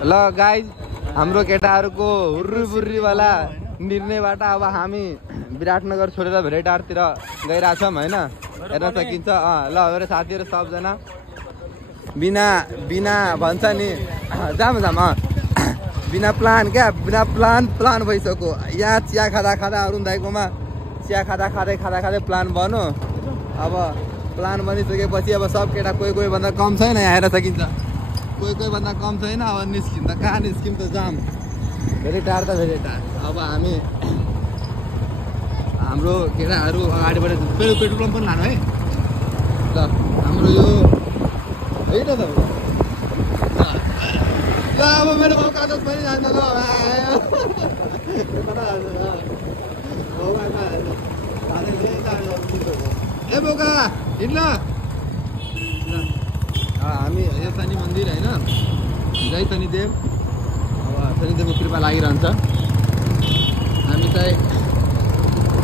ल गाइज हाम्रो केटाहरूको हुर्रीबुर्रीवाला निर्णयबाट अब हामी विराटनगर छोडेर भेरेटारतिर गइरहेछौँ होइन। हेर्न सकिन्छ। ल मेरो साथीहरू सबजना बिना भन्छ नि जाम बिना प्लान क्या बिना प्लान भइसक्यो। यहाँ चिया खाँदा अरुण दाइकोमा चिया खाँदै प्लान बन्यो। अब प्लान बनिसकेपछि अब सब केटा कोही भन्दा कम छैन। यहाँ हेर्न सकिन्छ कोही भन्दा कम छैन। अब निस्किम त कहाँ निस्किम त जाम भेरेटार त भेरेटार। अब हाम्रो केटाहरू अगाडिबाट पेट्रोल पम्प पनि लानु है। ल हाम्रो यो है त ल अब मेरो बाउ कागज पनि जान्छ। ल ए बोका हिँड्न। हामी यो शनि मन्दिर होइन जय शनिदेव। अब शनिदेवको कृपा लागिरहन्छ। हामी चाहिँ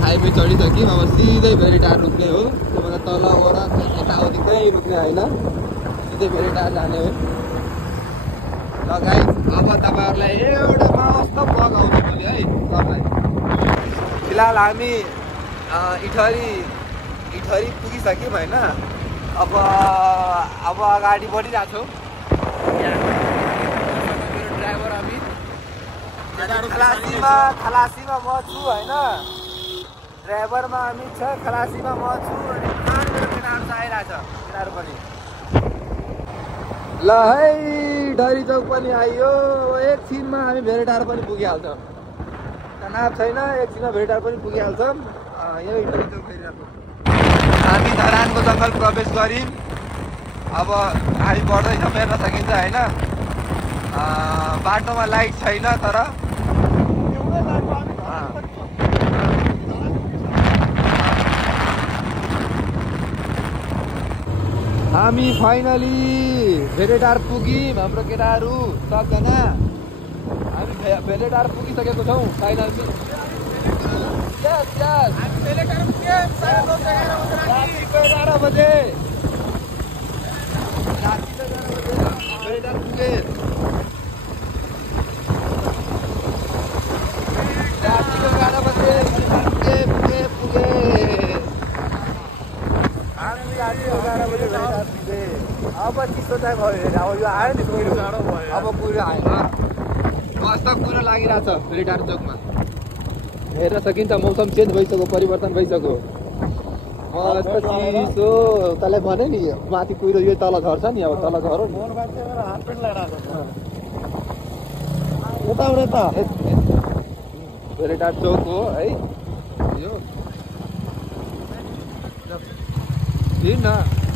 हाइवे चढिसक्यौँ। अब सिधै भेरेटार रुक्ने हो। त्योभन्दा तल ओरा यताउति कहीँ रुक्ने होइन। सिधै भेरेटार जाने हो। ल गाइस अब तपाईँहरूलाई एउटा मस्त ब्लग आउँछ भोलि है सबलाई। फिलहाल हामी इठरी पुगिसक्यौँ होइन। अब अगाडि बढिरहेको छौँ। मेरो ड्राइभर हामी खलासीमा म छु होइन। ड्राइभरमा हामी छ, खलासीमा म छु अनि मेरो केटाहरू चाहिँ आइरहेछ। केटाहरू पनि ल है डरी चौक पनि आइयो। एकछिनमा हामी भेरेटार पनि पुगिहाल्छौँ। तनाव छैन। एकछिनमा भेरेटार पनि पुगिहाल्छौँ। यही डरी चौक गइरहेको हामी धरानको जङ्गल प्रवेश गऱ्यौँ। अब गाडी बढ्दैछ हेर्न सकिन्छ होइन। बाटोमा लाइट छैन तर हामी फाइनली भेरेटार पुग्यौँ। हाम्रो केटाहरू सबजना हामी भेरेटार पुगिसकेको छौँ फाइनली। रातिको 11 बजे भेरेटार पुगे। रातिको 11 बजे पुगे। हामी रातिको 11 बजे भेरेटार पुगे। अब चिसो चाहिँ भयो। अब यो आयो नि कुहिरो। अब कुहिरो आएन। मस्त कुहिरो लागिरहेछ भेरेटार चोकमा। हेर्न सकिन्छ मौसम चेन्ज भइसक्यो। परिवर्तन भइसक्यो। चिसो तँलाई भने नि माथि कुहिरो यो तल झर्छ नि। अब तल झरो नि। भेरेटार चोक हो है यो। न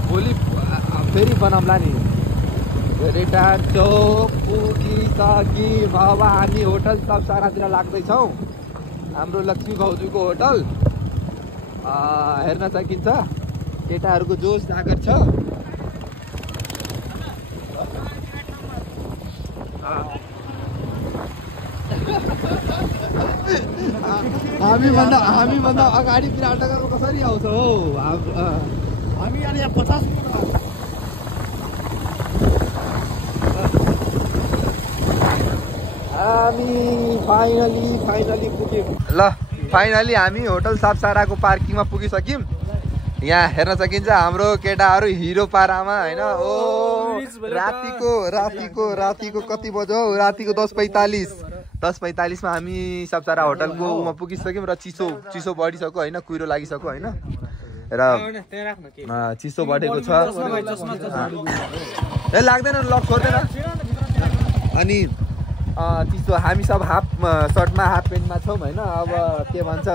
भोलि फेरि बनाउँला नि। भेरेटार चोक पुगिसक्यौँ। अब हामी होटल सब सारातिर लाग्दैछौँ। हाम्रो लक्ष्मी भाउजूको होटल हेर्न सकिन्छ। केटाहरूको जोस जागर छ। हामीभन्दा अगाडि विराटनगरमा कसरी आउँछ हो। हामी यहाँ 50 हामी फाइनली पुग्यौँ। ल फाइनली हामी होटल सापसाराको पार्किङमा पुगिसक्यौँ। यहाँ हेर्न सकिन्छ हाम्रो केटाहरू हिरो पारामा होइन। ओ रातिको कति बज्यो हौ। रातिको 10:45मा हामी सापसारा होटलको उमा पुगिसक्यौँ। र चिसो बढिसक्यो होइन। कुहिरो लागिसक्यो होइन। र चिसो बढेको छ। ए लाग्दैन लक छोड्दैन। अनि चिसो हामी सब हाफ सर्टमा हाफ पेन्टमा छौँ होइन। अब के भन्छ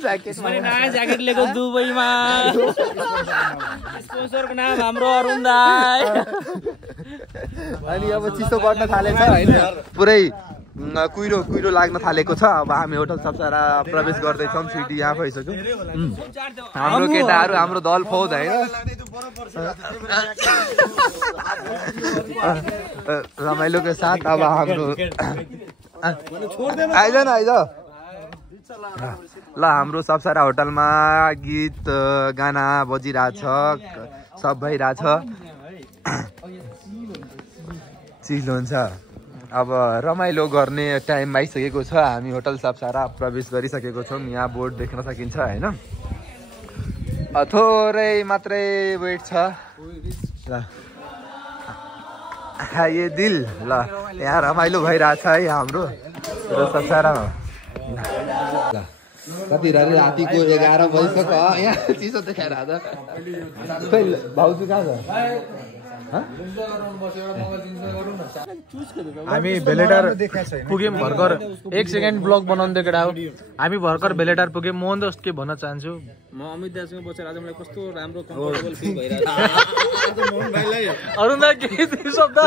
ज्याकेट लिएको दुबईमा। स्पोन्सरको नाम हाम्रो अरुण दाइ। अनि अब चिसो बढ्न थालेछ होइन। पुरै कुहिरो लाग्न थालेको छ। अब हामी होटल सापसारा प्रवेश गर्दैछौँ। सिटी यहाँ भइसक्यो। हाम्रो केटाहरू हाम्रो दल फौज होइन। रमाइलोको साथ अब हाम्रो आइज न आइज। ल हाम्रो सापसारा होटलमा गीत गाना बजिरहेछ। सब भइरहेछ। चिल हुन्छ। अब रमाइलो गर्ने टाइम आइसकेको छ। हामी होटल सप्सारा प्रवेश गरिसकेको छौँ। यहाँ बोर्ड देख्न सकिन्छ होइन। थोरै मात्रै वेट छ ल। ये दिल ल यहाँ रमाइलो भइरहेछ है हाम्रो सप्सारामा। कति रातिको 11 बजिसक्यो यहाँ चिसो देखाएर आज खै भाउजू कहाँ छ? हामी भेलेटार पुग्यौँ भर्खर। 1 सेकेन्ड ब्लग बनाउनु दिएको केटा हो। हामी भर्खर भेलेटार पुग्यौँ। मोहन दास के भन्न चाहन्छु? म अमित दाससँग बसेर आज मलाई कस्तो राम्रो कम्फर्टेबल फिल भइरहेको छ। मोहन भाइलाई अरुण दा के दुई शब्द?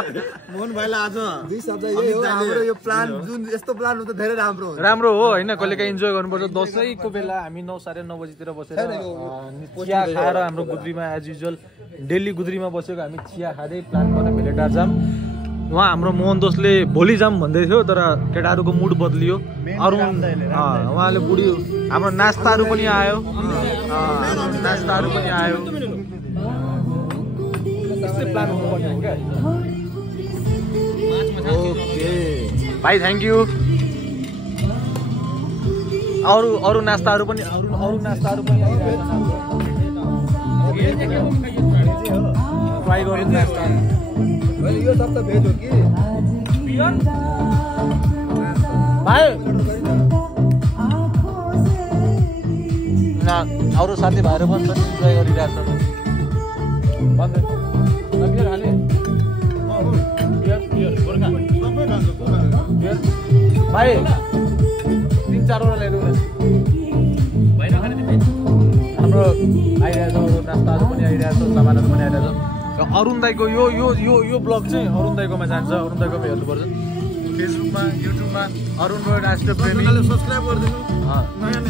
मोहन भाइलाई आज दुई शब्द यही हो। हाम्रो यो प्लान जुन यस्तो प्लान हो त धेरै राम्रो हो होइन। कहिलेकाहीँ इन्जोय गर्नुपर्छ। दसैँको बेला हामी 9 साढे 9 बजीतिर बसेर चिया खाएर हाम्रो गुद्रीमा एज युजुअल डेली गुद्रीमा बसेको हामी चिया खाँदै प्लान गर्ने भेलेटार जाम। उहाँ हाम्रो मोहन दोषले भोलि जाम भन्दै थियो तर केटाहरूको मुड बदलियो। अरू उहाँले बुढी हाम्रो नास्ताहरू पनि आयो। नास्ताहरू पनि आयो। त्यस्तै प्लान हुनुपर्ने हो क्या। ओके भाइ थ्याङ्क यू। अरू नास्ताहरू पनि ट्राई गरौँ नास्ता। यो सब त भेज हो कि भाइ? अरू साथीभाइहरू पनि छन् इन्जोय गरिरहेको छ। भाइ 3-4वटा ल्याइदेऊ न। हाम्रो आइरहेछ अरू नास्ताहरू पनि आइरहेछ सामानहरू पनि आइरहेछ। अरुण दाईको यो ब्लग चाहिँ अरुण दाईकोमा जान्छ। अरुण दाईकोमा हेर्नुपर्छ। फेसबुकमा युट्युबमा अरुण रोय राष्ट्रिय प्रेमी सब्सक्राइब गरिदिनु।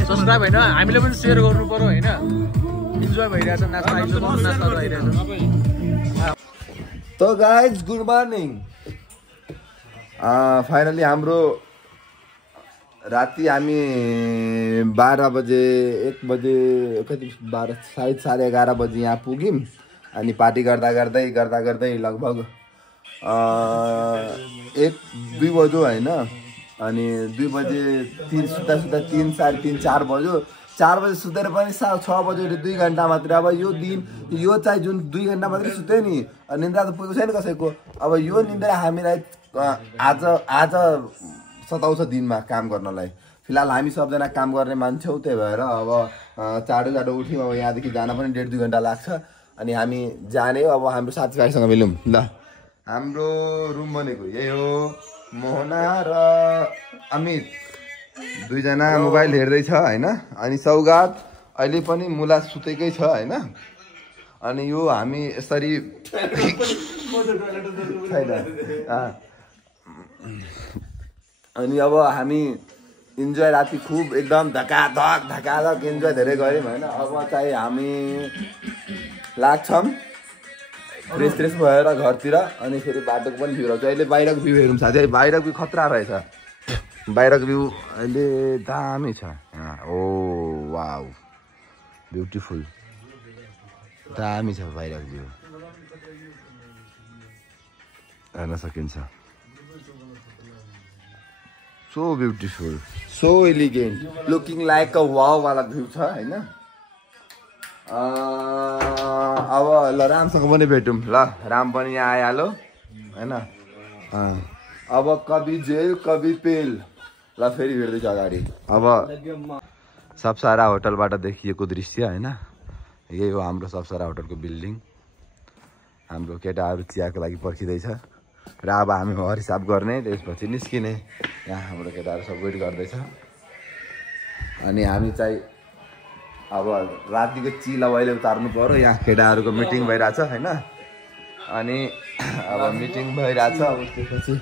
सब्सक्राइब होइन हामीले पनि सेयर गर्नु पर्यो होइन। इन्जोय भइरहेछ। नास्ताहरू आइरहेछ। त गाइज गुड मर्निङ। फाइनली हाम्रो राति हामी 12 बजे 1 बजे कति 12 साढे 11 बजे यहाँ पुग्यौँ। अनि पार्टी गर्दा गर्दै लगभग 1-2 बज्यो होइन। अनि 2 बजे सुत्दा 3 साढे 3 4 बज्यो। 4 बजे सुतेर पनि 6 बज्यो। 2 घन्टा मात्रै। अब यो दिन यो चाहिँ जुन 2 घन्टा मात्रै सुत्यो नि निन्द्रा त पुगेको छैन कसैको। अब यो निन्द्रा हामीलाई आज सताउँछ दिनमा काम गर्नलाई। फिलहाल हामी सबजना काम गर्ने मान्छे हौ। त्यही भएर अब चाँडो उठ्यौँ। अब यहाँदेखि जान पनि 1.5-2 घन्टा लाग्छ। अनि हामी जाने हो। अब हाम्रो साथीभाइसँग मिलौँ ल। हाम्रो रुम भनेको यही हो। मोहना र अमित 2 जना मोबाइल हेर्दैछ होइन। अनि सौगात अहिले पनि मुला सुतेकै छ होइन। अनि यो हामी यसरी अनि अब हामी इन्जोय राति खुब एकदम धकाधक इन्जोय धेरै गऱ्यौँ होइन। अब चाहिँ हामी लाग्छौँ फ्रेस भएर घरतिर। अनि फेरि बाटोको पनि भ्यू रहेछ। अहिले बाहिरको भ्यू हेरौँ साथै। बाहिरको भ्यू खतरा रहेछ। बाहिरको भ्यू अहिले दामी छ। ओ वाउ ब्युटिफुल दामी छ बाहिरको भ्यू हेर्न सकिन्छ। So beautiful so elegant looking like a wow वाला भ्यू छ होइन। अब ल रामसँग पनि भेटौँ ल। राम पनि यहाँ आइहाल्यो होइन। अब कवि जेल कवि पेल ल फेरि भेट्दैछ अगाडि। अब सप्सारा होटलबाट देखिएको दृश्य होइन। यही हो हाम्रो सप्सारा होटलको बिल्डिङ। हाम्रो केटाहरू चियाको लागि पर्खिँदैछ र अब हामी हरिसाब गर्ने त्यसपछि निस्किने। यहाँ हाम्रो केटाहरू सब वेट गर्दैछ। अनि हामी चाहिँ अब रातिको चिल अब अहिले उतार्नु पर्यो। यहाँ केटाहरूको मिटिङ भइरहेछ होइन। अनि अब मिटिङ भइरहेछ। त्यसपछि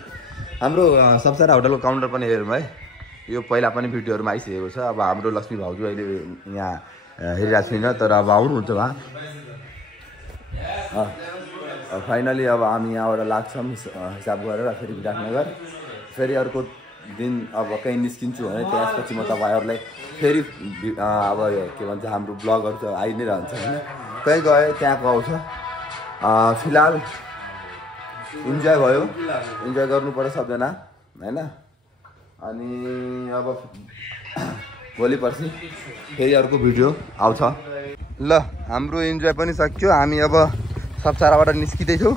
हाम्रो सप्सारा होटलको काउन्टर पनि हेरौँ है। यो पहिला पनि भिडियोहरूमा आइसकेको छ। अब हाम्रो लक्ष्मी भाउजू अहिले यहाँ हेरिरहेको छैन तर अब आउनुहुन्छ उहाँ। फाइनली अब हामी यहाँबाट लाग्छौँ हिसाब गरेर फेरि विराटनगर। फेरि अर्को दिन अब कहीँ निस्किन्छु भने त्यसपछि म तपाईँहरूलाई फेरि अब के भन्छ हाम्रो ब्लगहरू त आइ नै रहन्छ होइन। कहीँ गए त्यहाँको आउँछ। फिलहाल इन्जोय भयो, इन्जोय गर्नु पर्छ सबजना हैन। अनि अब भोलि पर्सि फेरि अर्को भिडियो आउँछ। ल हाम्रो इन्जोय पनि सक्यो, हामी अब सप्साराबाट निस्किँदैछौँ।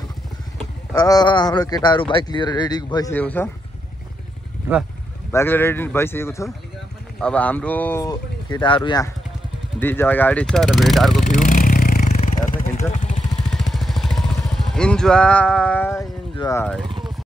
हाम्रो केटाहरू बाइक लिएर रेडी भइसकेको छ ल, बाइक लिएर रेडी भइसकेको छ। अब हाम्रो केटाहरू यहाँ डिजे अगाडि छ र भेटारको भ्यू हेर्छ खिन्छ। Enjoy enjoy.